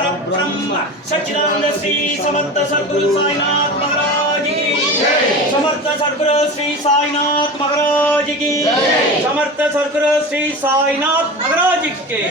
परब्रह्म सच्चिदानंद श्री समर्थ सद्गुरु साईनाथ महाराज की समर्थ सद्गुरु श्री साईनाथ महाराज की समर्थ सद्गुरु श्री साईनाथ महाराज के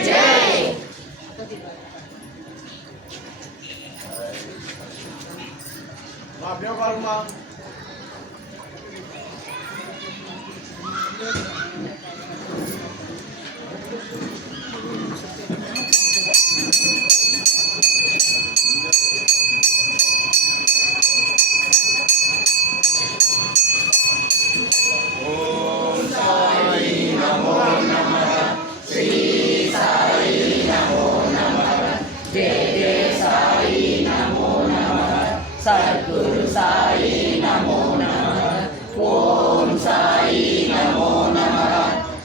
सद्गुरु साई नमो नमः। ओम साई नमो नमः।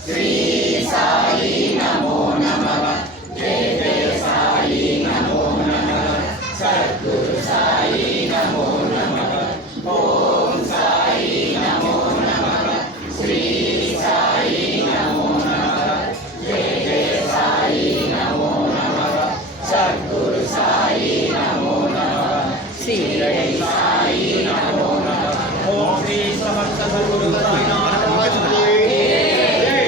श्री साई नमो नमः। जय जय साई नमो नमः। सद्गुरु साई नमो नमः। ओम साई नमो नमः। श्री साई नमो नमः। जय जय साई नमो नमः। सद्गुरु साई नमो नमः। श्री साई नमो नमः। ओम श्री समर्थ सद्गुरु साईनाथ महाराज की जय।